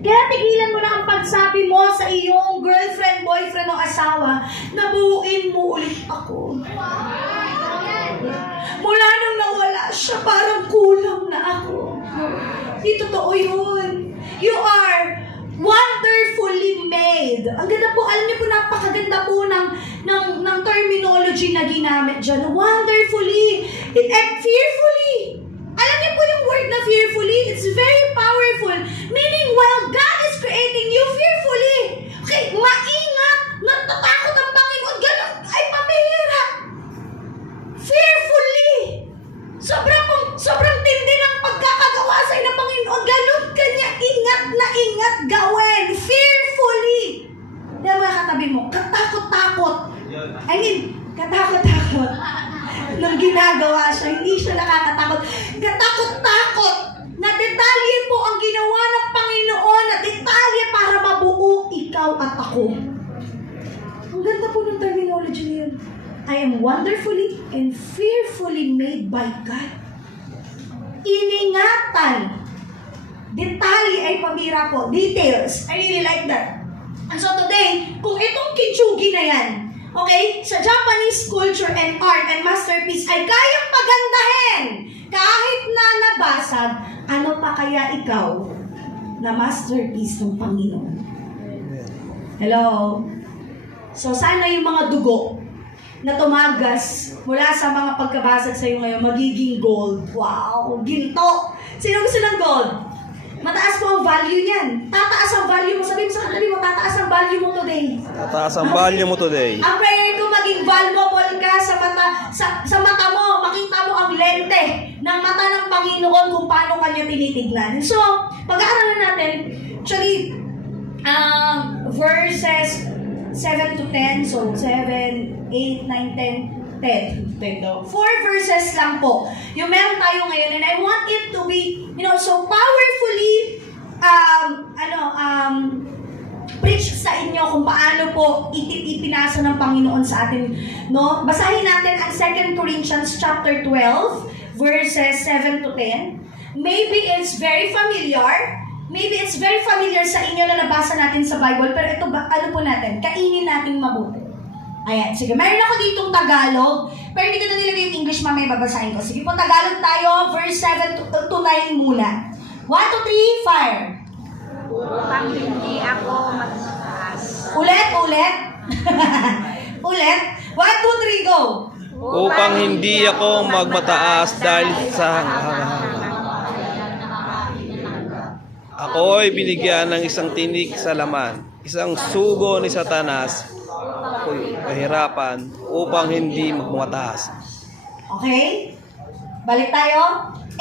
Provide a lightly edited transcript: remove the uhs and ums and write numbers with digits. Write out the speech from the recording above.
Kaya tigilan mo na ang pagsabi mo sa iyong girlfriend, boyfriend o asawa na buuin mo ulit ako. Mula nung nawala siya, parang kulang na ako. Di totoo yun. You are wonderfully made. Ang ganda po, alam niyo po, napakaganda po ng terminology na ginamit dyan. Wonderfully and fearfully. Alam niyo po yung word na fearfully? It's very powerful. Meaning, while God is creating you fearfully, okay, maingat, natatakot ang Panginoon, ganun, ay pamihira. Fearfully. Sobrang tindi ng pagkakagawa sa'yo ng Panginoon. Ganun kanya, ingat na ingat gawin. Fearfully. Dahil mga katabi mo, katakot-takot. I mean, katakot-takot. Nung ginagawa siya, hindi siya nakakatakot. Katakot-takot na detalye po ang ginawa ng Panginoon, na detalye para mabuo ikaw at ako. Ang ganda po ng terminology niya. I am wonderfully and fearfully made by God. Iningatan. Detalye ay pamira po. Details. I really like that. And so today, kung itong kitsugi na yan, okay, sa Japanese culture and art and masterpiece ay kayang pagandahin kahit na nabasag, ano pa kaya ikaw na masterpiece ng Panginoon? Hello? So sana yung mga dugo na tumagas mula sa mga pagkabasag sa iyo ngayon magiging gold. Wow! Ginto! Sino gusto ng gold? Mataas po ang value niyan. Tataas ang value mo. Sabihin mo sa katabi mo, tataas ang value mo today. Tataas ang value mo today. Ang prayer ko maging valuable ka sa mata mo. Makita mo ang lente ng mata ng Panginoon kung paano kanya tinitignan. So, pag-aaralan natin, actually, verses 7 to 10. So, 7, 8, 9, 10. 10 daw. 4 verses lang po. Yung meron tayo ngayon, and I want it to be, so powerfully, preach sa inyo kung paano po ipinasa ng Panginoon sa atin, no? Basahin natin ang 2 Corinthians chapter 12, verses 7 to 10. Maybe it's very familiar. Maybe it's very familiar sa inyo na nabasa natin sa Bible, pero ito, ano po natin? Kainin natin mabuti. Ayan, sige. Mayroon ako ditong Tagalog, pero hindi ko na nilagay yung English, mamaya babasahin ko. Sige po, Tagalog tayo, verse 7 to 9 muna. 1, 2, 3, fire! Upang hindi ako magtaas. Ulit. Ulit. 1, 2, 3, go! Upang hindi ako magmataas dahil sa ako'y binigyan ng isang tinik sa laman, isang sugo ni Satanas, ako'y kahirapan upang hindi magmataas. Okay? Balik tayo. 8